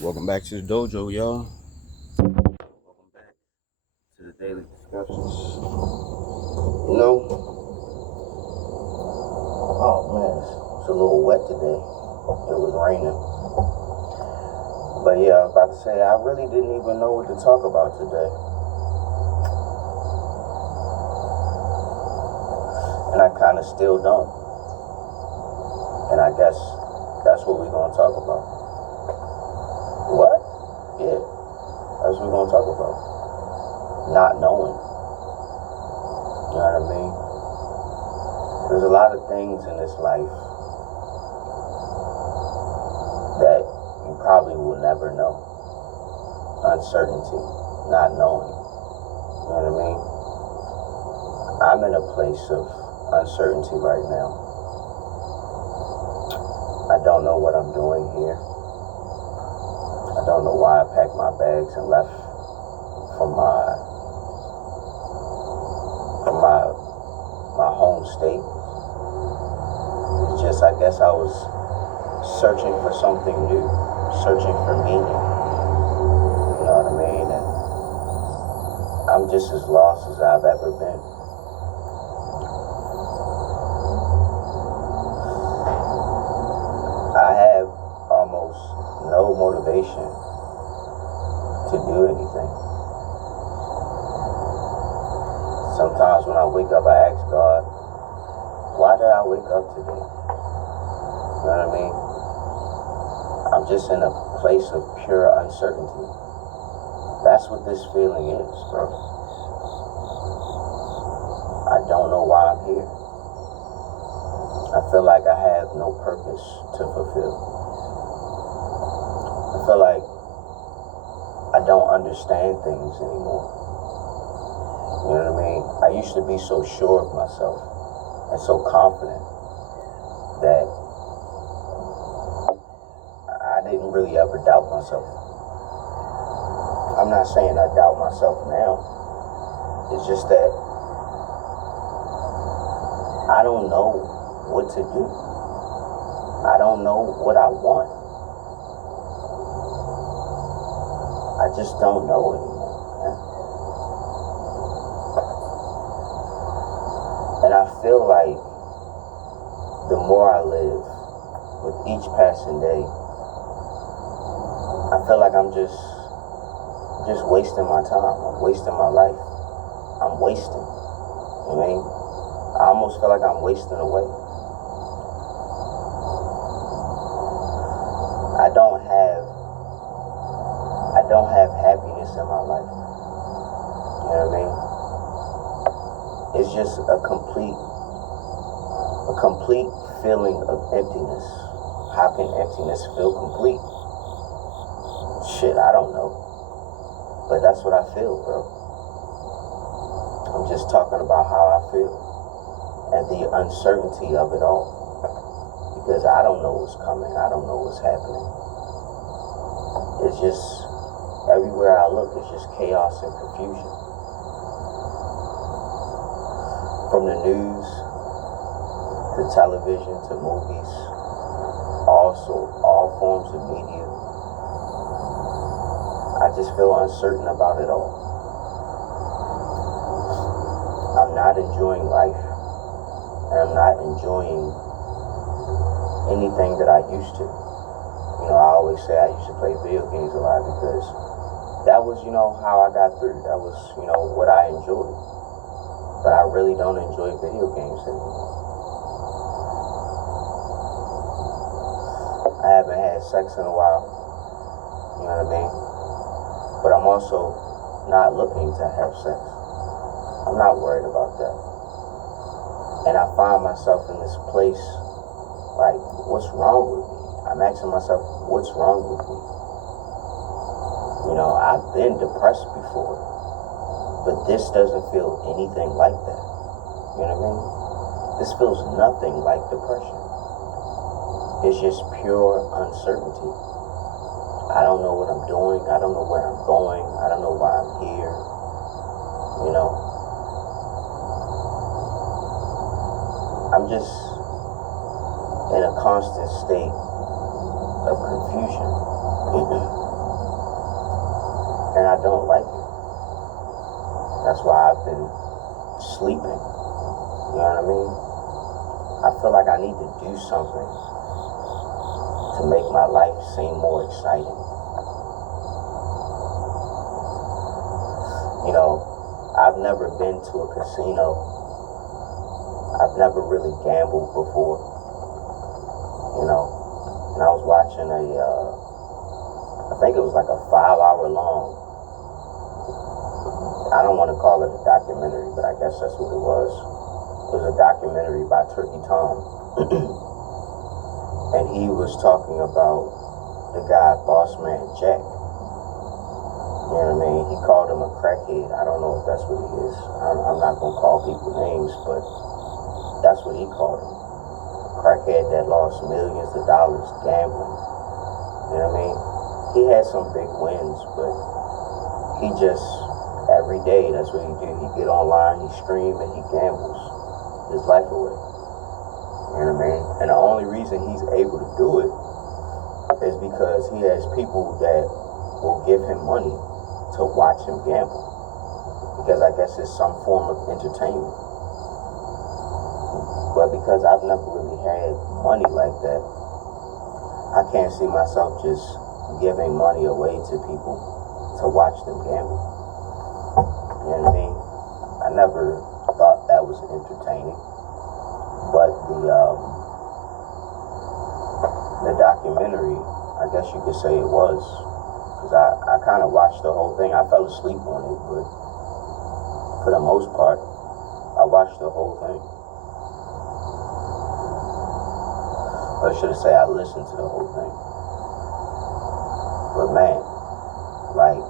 Welcome back to the dojo, y'all. Welcome back to the daily discussions. Oh man, it's a little wet today. It was raining. But yeah, I was about to say, I really didn't even know what to talk about today. And I kind of still don't. And I guess that's what we're going to talk about. What? Yeah, that's what we're going to talk about. Not knowing. You know what I mean? There's a lot of things in this life that you probably will never know. Uncertainty, not knowing. You know what I mean? I'm in a place of uncertainty right now. I don't know what I'm doing here. I don't know why I packed my bags and left from my home state. It's just, I guess I was searching for something new, searching for meaning. You know what I mean? And I'm just as lost as I've ever been. I have almost no motivation to do anything. Sometimes when I wake up, I ask God, why did I wake up today? You know what I mean? I'm just in a place of pure uncertainty. That's what this feeling is, bro. I don't know why I'm here. I feel like I have no purpose to fulfill. I feel like I don't understand things anymore. You know what I mean? I used to be so sure of myself and so confident that I didn't really ever doubt myself. I'm not saying I doubt myself now. It's just that I don't know what to do. I don't know what I want. I just don't know anymore. And I feel like the more I live, with each passing day, I feel like I'm just wasting my time. I'm wasting my life. I'm wasting. You know what I mean? I almost feel like I'm wasting away. I don't have happiness in my life. You know what I mean? It's just a complete feeling of emptiness. How can emptiness feel complete? Shit, I don't know. But that's what I feel, bro. I'm just talking about how I feel and the uncertainty of it all. Because I don't know what's coming. I don't know what's happening. It's just, everywhere I look, it's just chaos and confusion. From the news, to television, to movies, also all forms of media. I just feel uncertain about it all. I'm not enjoying life, and I'm not enjoying anything that I used to. You know, I always say I used to play video games a lot because that was, how I got through. That was, what I enjoyed. But I really don't enjoy video games anymore. I haven't had sex in a while. You know what I mean? But I'm also not looking to have sex. I'm not worried about that. And I find myself in this place, like, what's wrong with me? I'm asking myself, what's wrong with me? I've been depressed before, but this doesn't feel anything like that. You know what I mean? This feels nothing like depression. It's just pure uncertainty. I don't know what I'm doing. I don't know where I'm going. I don't know why I'm here. I'm just in a constant state of confusion. I don't like it. That's why I've been sleeping. You know what I mean? I feel like I need to do something to make my life seem more exciting. You know, I've never been to a casino. I've never really gambled before. You know, and I was watching I think it was like a 5-hour long, I don't want to call it a documentary, but I guess that's what it was. It was a documentary by Turkey Tom. And he was talking about the guy, Boss Man Jack. You know what I mean? He called him a crackhead. I don't know if that's what he is. I'm not going to call people names, but that's what he called him. Crackhead that lost millions of dollars gambling. You know what I mean? He had some big wins, but he just, every day, that's what he do. He get online, he stream, and he gambles his life away. You know what I mean? And the only reason he's able to do it is because he has people that will give him money to watch him gamble. Because I guess it's some form of entertainment. But because I've never really had money like that, I can't see myself just giving money away to people to watch them gamble. You know what I mean? I never thought that was entertaining. But the documentary, I guess you could say it was. Because I kind of watched the whole thing. I fell asleep on it, but for the most part, I watched the whole thing. Or I should say I listened to the whole thing. But man, like,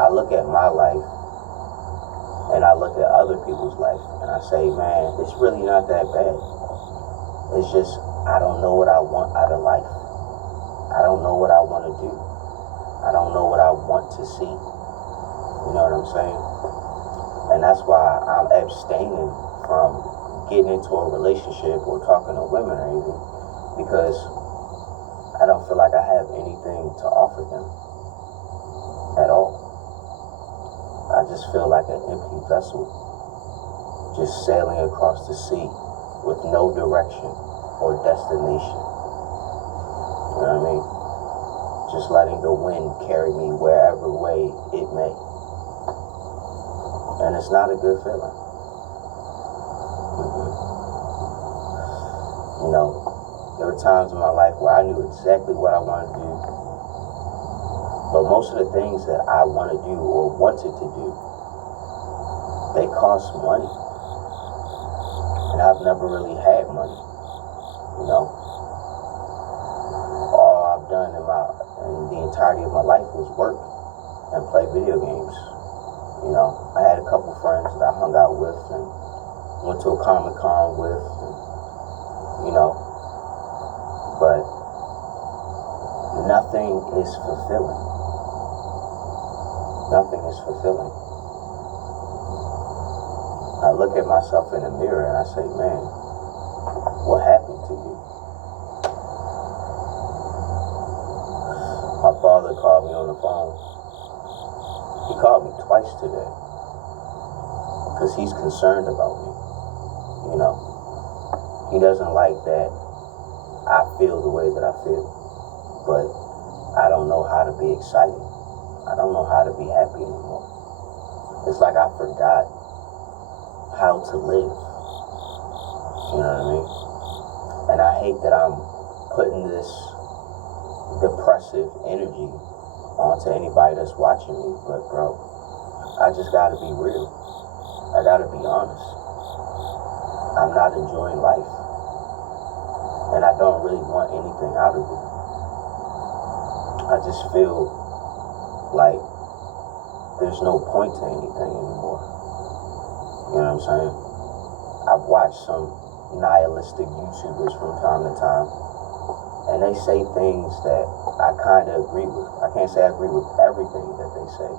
I look at my life and I look at other people's life and I say, man, it's really not that bad. It's just, I don't know what I want out of life. I don't know what I want to do. I don't know what I want to see. You know what I'm saying? And that's why I'm abstaining from getting into a relationship or talking to women or anything, because I don't feel like I have anything to offer them at all. I just feel like an empty vessel just sailing across the sea with no direction or destination. You know what I mean? Just letting the wind carry me wherever way it may. And it's not a good feeling. You know, there were times in my life where I knew exactly what I wanted to do, but most of the things that I want to do or wanted to do, they cost money. And I've never really had money, you know. All I've done in the entirety of my life was work and play video games. You know, I had a couple friends that I hung out with and went to a Comic-Con with, and, you know, but nothing is fulfilling. Nothing is fulfilling. I look at myself in the mirror and I say, man, what happened to you? My father called me on the phone. He called me twice today because he's concerned about me. You know, he doesn't like that I feel the way that I feel, but I don't know how to be excited. I don't know how to be happy anymore. It's like I forgot how to live. You know what I mean? And I hate that I'm putting this depressive energy onto anybody that's watching me, but bro, I just gotta be real. I gotta be honest. I'm not enjoying life. And I don't really want anything out of it. I just feel like there's no point to anything anymore. You know what I'm saying? I've watched some nihilistic YouTubers from time to time, and they say things that I kind of agree with. I can't say I agree with everything that they say,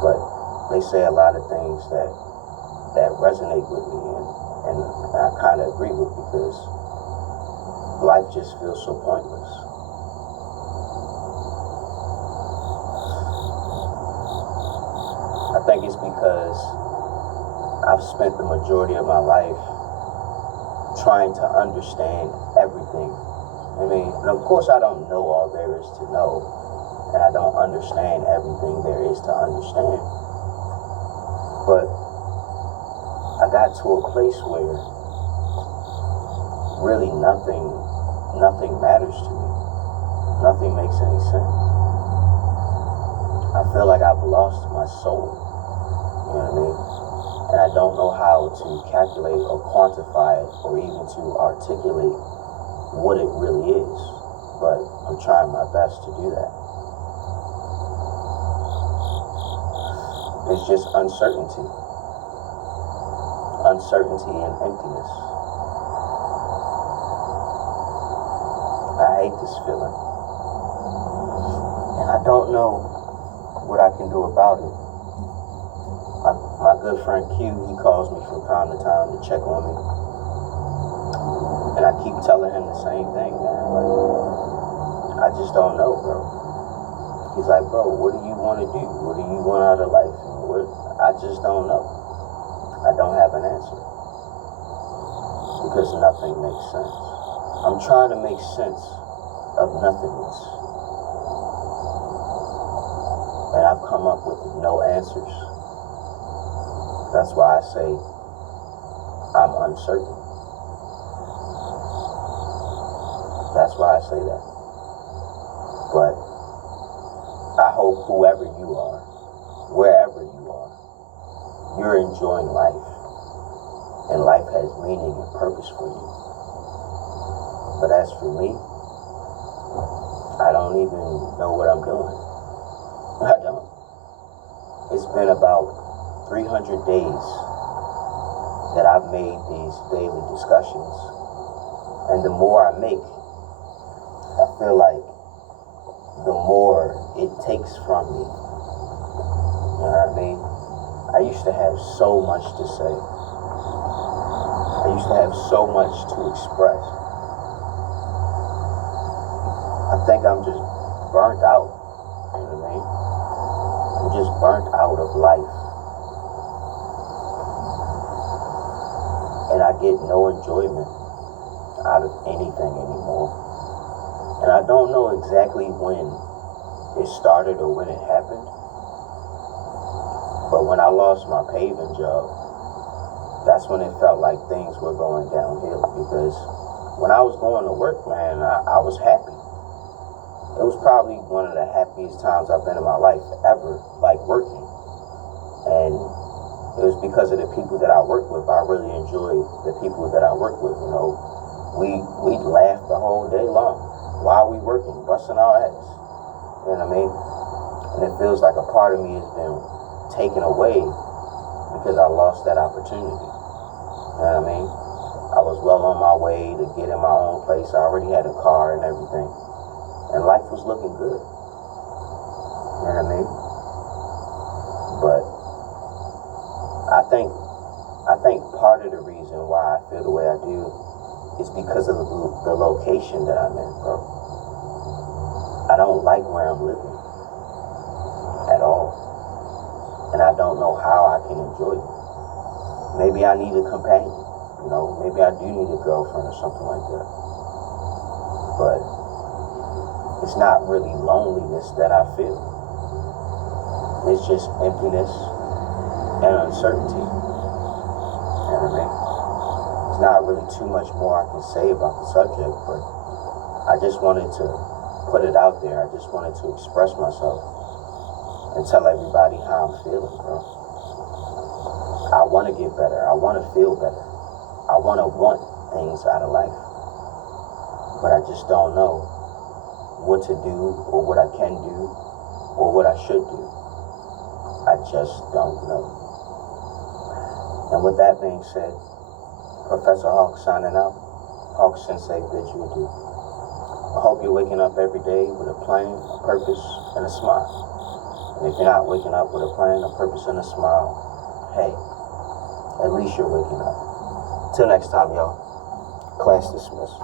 but they say a lot of things that resonate with me, and I kind of agree with, because life just feels so pointless. I think it's because I've spent the majority of my life trying to understand everything. I mean, and of course I don't know all there is to know, and I don't understand everything there is to understand. But I got to a place where really nothing matters to me. Nothing makes any sense. I feel like I've lost my soul. You know what I mean? And I don't know how to calculate or quantify it or even to articulate what it really is. But I'm trying my best to do that. It's just uncertainty. Uncertainty and emptiness. I hate this feeling. And I don't know what I can do about it. My good friend Q, he calls me from time to time to check on me. And I keep telling him the same thing, man. Like, I just don't know, bro. He's like, bro, what do you want to do? What do you want out of life? And I just don't know. I don't have an answer. Because nothing makes sense. I'm trying to make sense of nothingness. And I've come up with no answers. That's why I say I'm uncertain. That's why I say that. But I hope whoever you are, wherever you are, you're enjoying life. And life has meaning and purpose for you. But as for me, I don't even know what I'm doing. I don't. It's been about 300 days that I've made these daily discussions. And the more I make, I feel like the more it takes from me. You know what I mean? I used to have so much to say. I used to have so much to express. I think I'm just burnt out. You know what I mean? I'm just burnt out of life. And I get no enjoyment out of anything anymore. And I don't know exactly when it started or when it happened. But when I lost my paving job, that's when it felt like things were going downhill. Because when I was going to work, man, I was happy. It was probably one of the happiest times I've been in my life ever, like working. And it was because of the people that I work with. I really enjoyed the people that I work with, you know. We'd laugh the whole day long while we working, busting our ass. You know what I mean? And it feels like a part of me has been taken away because I lost that opportunity. You know what I mean? I was well on my way to get in my own place. I already had a car and everything. And life was looking good. You know what I mean? But I think part of the reason why I feel the way I do is because of the location that I'm in, bro. I don't like where I'm living at all. And I don't know how I can enjoy it. Maybe I need a companion, you know, maybe I do need a girlfriend or something like that. But it's not really loneliness that I feel. It's just emptiness and uncertainty. You know what I mean? There's not really too much more I can say about the subject, but I just wanted to put it out there. I just wanted to express myself and tell everybody how I'm feeling, bro. I want to get better. I want to feel better. I want things out of life. But I just don't know what to do or what I can do or what I should do. I just don't know. And with that being said, Professor Hawk signing out. Hawk Sensei bids you adieu. I hope you're waking up every day with a plan, a purpose, and a smile. And if you're not waking up with a plan, a purpose, and a smile, hey, at least you're waking up. Till next time, y'all. Class dismissed.